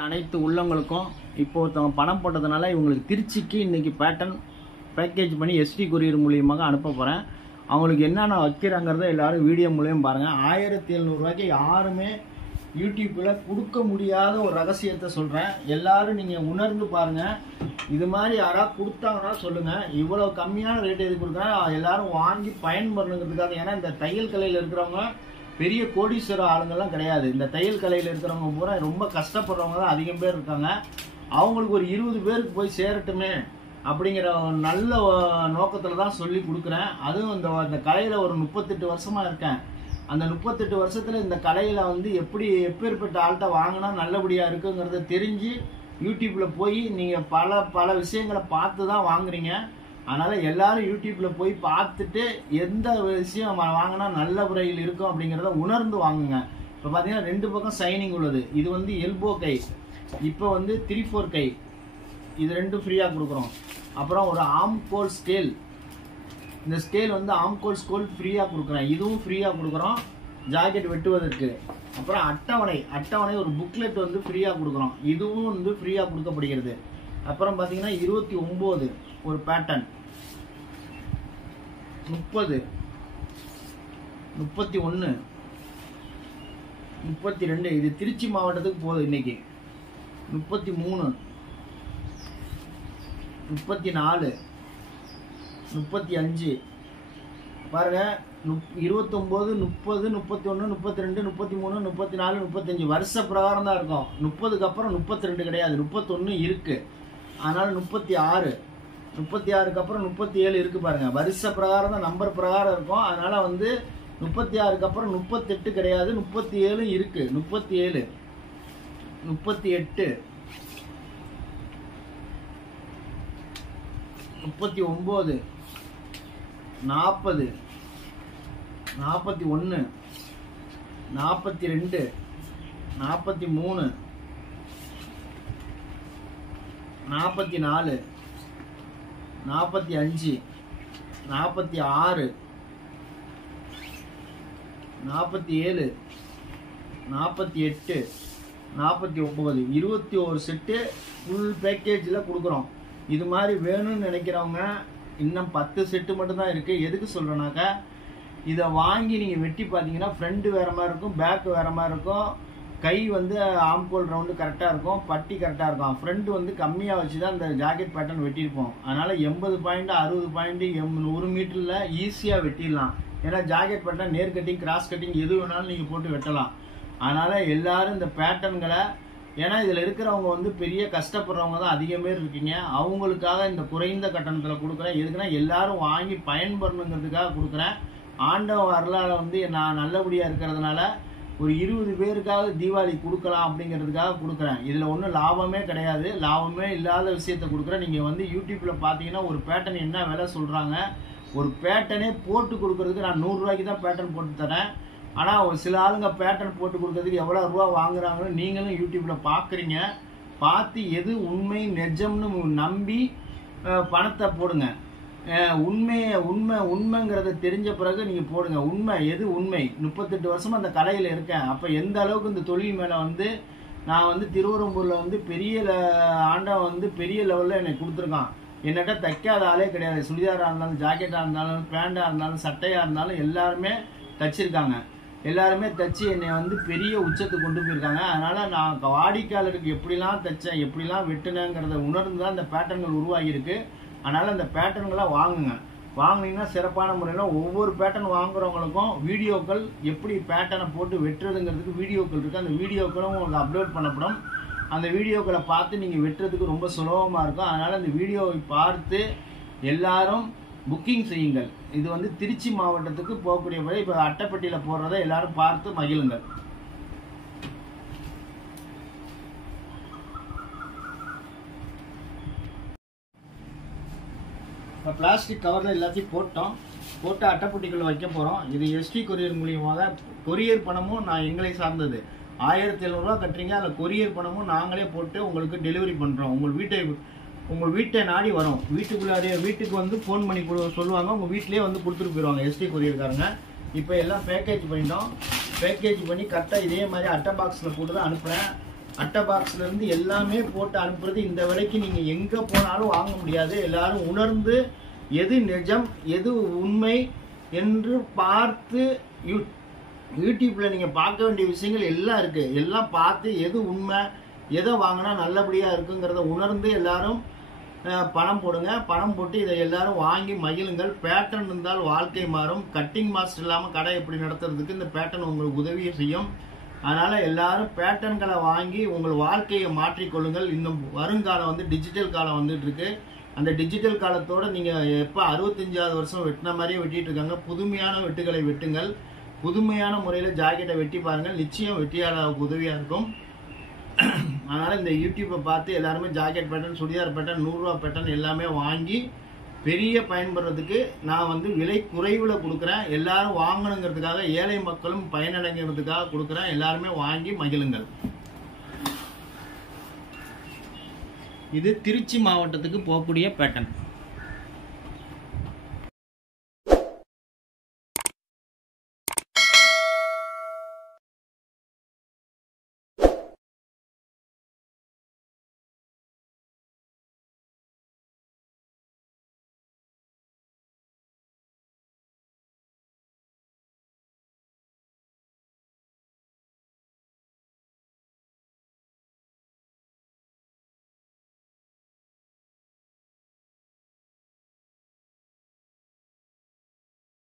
அனைத்து உள்ளங்களுக்கும் இப்போ ஒருத்தவங்க பணம் போட்டதுனால இவங்களுக்கு திருச்சிக்கு இன்னைக்கு பேட்டர்ன் பேக்கேஜ் பண்ணி எஸ்டி கொரியர் மூலியமாக அனுப்ப போகிறேன். அவங்களுக்கு என்னென்ன வைக்கிறாங்கிறத எல்லாரும் வீடியோ மூலியம் பாருங்கள். 1700 ரூபாய்க்கு யாருமே யூடியூப்பில் கொடுக்க முடியாத ஒரு ரகசியத்தை சொல்கிறேன். எல்லாரும் நீங்கள் உணர்ந்து பாருங்கள். இது மாதிரி யாராவது கொடுத்தாங்கன்னா சொல்லுங்கள். இவ்வளோ கம்மியான ரேட் எது கொடுக்குறேன் எல்லாரும் வாங்கி பயன்படுறதுக்காக. ஏன்னா இந்த தையல் கலையில் இருக்கிறவங்க பெரிய கோடீஸ்வர ஆளுங்கள்லாம் கிடையாது. இந்த தையல் கலையில் இருக்கிறவங்க பூரா ரொம்ப கஷ்டப்படுறவங்க தான் அதிகம் பேர் இருக்காங்க. அவங்களுக்கு ஒரு 20 பேருக்கு போய் சேரட்டுமே அப்படிங்கிற நல்ல நோக்கத்தில் தான் சொல்லி கொடுக்குறேன். அதுவும் இந்த கலையில் ஒரு 38 வருஷமாக இருக்கேன். அந்த 38 வருஷத்தில் இந்த கலையில் எப்பேற்பட்ட ஆள்கிட்ட வாங்கினா நல்லபடியாக இருக்குங்கிறத தெரிஞ்சு யூடியூப்பில் போய் நீங்கள் பல விஷயங்களை பார்த்து தான் வாங்குறீங்க. அதனால் எல்லாரும் யூடியூப்பில் போய் பார்த்துட்டு எந்த விஷயம் வாங்கினா நல்ல முறையில் இருக்கும் அப்படிங்கிறத உணர்ந்து வாங்குங்க. இப்போ பார்த்தீங்கன்னா 2 பக்கம் சைனிங் உள்ளது. இது எல்போ கை, இப்போ 3/4 கை, இது 2 ஃப்ரீயாக கொடுக்குறோம். அப்புறம் ஒரு ஆம்கோல் ஸ்கேல், இந்த ஸ்கேல் ஆம்கோல் ஸ்கோல் ஃப்ரீயாக கொடுக்குறேன். இதுவும் ஃப்ரீயாக கொடுக்குறோம் ஜாக்கெட் வெட்டுவதற்கு. அப்புறம் அட்டவணை ஒரு புக்லெட் ஃப்ரீயாக கொடுக்குறோம். இதுவும் ஃப்ரீயாக கொடுக்கப்படுகிறது. அப்புறம் பார்த்தீங்கன்னா 29 ஒரு பேட்டர்ன், 30, 31, 32 இது திருச்சி மாவட்டத்துக்கு போகுது இன்னைக்கு. 33, 34, 35 பாருங்க. 29, 30, 31, 32, 33, 34, 35 வருஷ பிரகாரம் தான் இருக்கும். 30க்கு அப்புறம் 32 கிடையாது, 31 இருக்கு. அதனால 36, 36க்கு அப்புறம் 37 இருக்கு பாருங்க. வருஷ பிரகாரம் தான், நம்பர் பிரகாரம் இருக்கும். அதனால 36க்கு அப்புறம் 38 கிடையாது, 37 இருக்கு. 37, 38, 39, 40, 41, 42, 43, 44, 45, 46, 47, 48, 49 21 செட்டு ஃபுல் பேக்கேஜில் கொடுக்குறோம். இது மாதிரி வேணும்னு நினைக்கிறவங்க இன்னும் 10 செட்டு மட்டும்தான் இருக்குது. எதுக்கு சொல்கிறேன்னாக்கா, இதை வாங்கி நீங்கள் வெட்டி பார்த்தீங்கன்னா ஃப்ரண்ட் வேறு மாதிரி இருக்கும், பேக் வேறு மாதிரி இருக்கும். கை ஆம்கோல் ரவுண்டு கரெக்டாக இருக்கும், பட்டி கரெக்டாக இருக்கும். ஃப்ரண்ட் கம்மியாக வச்சு தான் இந்த ஜாக்கெட் பேட்டர்ன் வெட்டியிருப்போம். அதனால் 80 பாயிண்ட் 60 பாயிண்ட் 1 மீட்டரில் ஈஸியாக வெட்டிடலாம். ஏன்னா ஜாக்கெட் பேட்டர்ன் நேர் கட்டிங், கிராஸ் கட்டிங் எது வேணாலும் நீங்கள் போட்டு வெட்டலாம். அதனால் எல்லாரும் இந்த பேட்டர்ன்களை, ஏன்னா இதில் இருக்கிறவங்க பெரிய கஷ்டப்படுறவங்க தான் அதிகம் பேர் இருக்கீங்க. அவங்களுக்காக இந்த குறைந்த கட்டணத்தில் கொடுக்குறேன். எதுக்குன்னா எல்லாரும் வாங்கி பயன்படணுங்கிறதுக்காக கொடுக்குறேன். ஆண்டவன் வரலாறு நான் நல்லபடியாக இருக்கிறதுனால ஒரு 20 பேருக்காக தீபாவளி கொடுக்கலாம் அப்படிங்கிறதுக்காக கொடுக்குறேன். இதில் ஒன்றும் லாபமே கிடையாது, லாபமே இல்லாத விஷயத்த கொடுக்குறேன். நீங்கள் யூடியூப்பில் பார்த்தீங்கன்னா ஒரு பேட்டர்ன் என்ன விலை சொல்கிறாங்க, ஒரு பேட்டர்னே போட்டு கொடுக்குறதுக்கு நான் 100 ரூபாய்க்கு தான் பேட்டர்ன் போட்டு தரேன். ஆனால் ஒரு சில ஆளுங்க பேட்டர்ன் போட்டு கொடுக்கறதுக்கு எவ்வளோ ரூபா வாங்குறாங்கன்னு நீங்களும் யூடியூப்பில் பார்க்குறீங்க. பார்த்து எது உண்மை நிஜம்னு நம்பி பணத்தை போடுங்க. உண்மைங்கிறத தெரிஞ்ச பிறகு நீங்கள் போடுங்க. உண்மை எது உண்மை. 38 வருஷமாக அந்த கலையில் இருக்கேன். அப்போ எந்த அளவுக்கு இந்த தொழில் மேலே நான் திருவரம்பூரில் பெரிய ஆண்டவன் பெரிய லெவலில் எனக்கு கொடுத்துருக்கான். என்னட்ட தைக்காத ஆளே கிடையாது. சுடிதாராக இருந்தாலும், ஜாக்கெட்டாக இருந்தாலும், பேண்டாக இருந்தாலும், சட்டையாக இருந்தாலும் எல்லாருமே தைச்சிருக்காங்க. எல்லாருமே தைச்சி என்னை பெரிய உச்சத்துக்கு கொண்டு போயிருக்காங்க. அதனால் நான் வாடிக்கையாளருக்கு எப்படிலாம் தைச்சேன், எப்படிலாம் வெட்டினேங்கிறத உணர்ந்து தான் இந்த பேட்டர்ன்கள் உருவாகியிருக்கு. அதனால் அந்த பேட்டர்ன்களை வாங்குங்க. வாங்கினீங்கன்னா சிறப்பான முறையில் ஒவ்வொரு பேட்டர்ன் வாங்குறவங்களுக்கும் வீடியோக்கள் எப்படி பேட்டர்னை போட்டு வெட்டுறதுங்கிறதுக்கு வீடியோக்கள் இருக்குது. அந்த வீடியோக்களும் உங்களுக்கு அப்லோட் பண்ணப்படும். அந்த வீடியோக்களை பார்த்து நீங்கள் வெட்டுறதுக்கு ரொம்ப சுலபமாக இருக்கும். அதனால் அந்த வீடியோவை பார்த்து எல்லாரும் புக்கிங் செய்யுங்கள். இது திருச்சி மாவட்டத்துக்கு போகக்கூடிய முறை. இப்போ அட்டைப்பட்டியில் போடுறதை எல்லாரும் பார்த்து மகிழுங்கள். இப்போ பிளாஸ்டிக் கவரில் எல்லாத்தையும் போட்டு அட்டைப்பட்டிக்குள்ளே வைக்க போகிறோம். இது எஸ்டி கொரியர் மூலியமாக கொரியர் பணமும் நான் எங்களை சார்ந்தது. 1700 ரூபா கட்டுறீங்க, அதில் கொரியர் பணமும் நாங்களே போட்டு உங்களுக்கு டெலிவரி பண்ணுறோம். உங்கள் வீட்டை நாடி வரும். வீட்டுக்கு ஃபோன் பண்ணி சொல்லுவாங்க. உங்கள் வீட்டிலேயே கொடுத்துட்டு போயிடுவாங்க எஸ்டி கொரியர்காரங்க. இப்போ எல்லாம் பேக்கேஜ் பண்ணிட்டோம். பேக்கேஜ் பண்ணி கரெக்டாக இதே மாதிரி அட்டை பாக்ஸில் போட்டு தான் அனுப்புகிறேன். அட்டை பாக்ஸ்ல இருந்து எல்லாமே போட்டு அனுப்புறது. இந்த விலைக்கு நீங்க எங்க போனாலும் வாங்க முடியாது. எல்லாரும் உணர்ந்து எது நிஜம் எது உண்மை என்று பார்த்து யூடியூப்ல நீங்க பார்க்க வேண்டிய விஷயங்கள் எல்லாம் இருக்கு. எல்லாம் பார்த்து எது உண்மை எதை வாங்கினா நல்லபடியா இருக்குங்கிறத உணர்ந்து எல்லாரும் பணம் போடுங்க. பணம் போட்டு இதை எல்லாரும் வாங்கி மகிழுங்கள். பேட்டர்ன் இருந்தால் வாழ்க்கை மாறும். கட்டிங் மாஸ்டர் இல்லாமல் கடை எப்படி நடத்துறதுக்கு இந்த பேட்டர்ன் உங்களுக்கு உதவியை செய்யும். அதனால எல்லாரும் பேட்டர்ன்களை வாங்கி உங்கள் வாழ்க்கையை மாற்றிக்கொள்ளுங்கள். இன்னும் வருங்காலம் வந்து டிஜிட்டல் காலம் வந்துட்டு இருக்கு. அந்த டிஜிட்டல் காலத்தோட நீங்க எப்போ 65வது வருஷம் வெட்டின மாதிரியே வெட்டிட்டு இருக்காங்க. புதுமையான வெட்டுகளை வெட்டுங்கள். புதுமையான முறையில் ஜாக்கெட்டை வெட்டி பாருங்கள். நிச்சயம் வெற்றியாளருக்கு உதவியா இருக்கும். அதனால இந்த யூடியூப்பை பார்த்து எல்லாருமே ஜாக்கெட் பேட்டர்ன் சுடிதார் பேட்டர்ன் 100 ரூபா பேட்டர்ன் எல்லாமே வாங்கி பெரிய பயன்படுறதுக்கு நான் வந்து விலை குறைவுல கொடுக்குறேன். எல்லாரும் வாங்கணுங்கிறதுக்காக ஏழை மக்களும் பயனடைங்கிறதுக்காக கொடுக்குறேன். எல்லாருமே வாங்கி மகிழுங்கள். இது திருச்சி மாவட்டத்துக்கு போகக்கூடிய பேட்டர்ன்.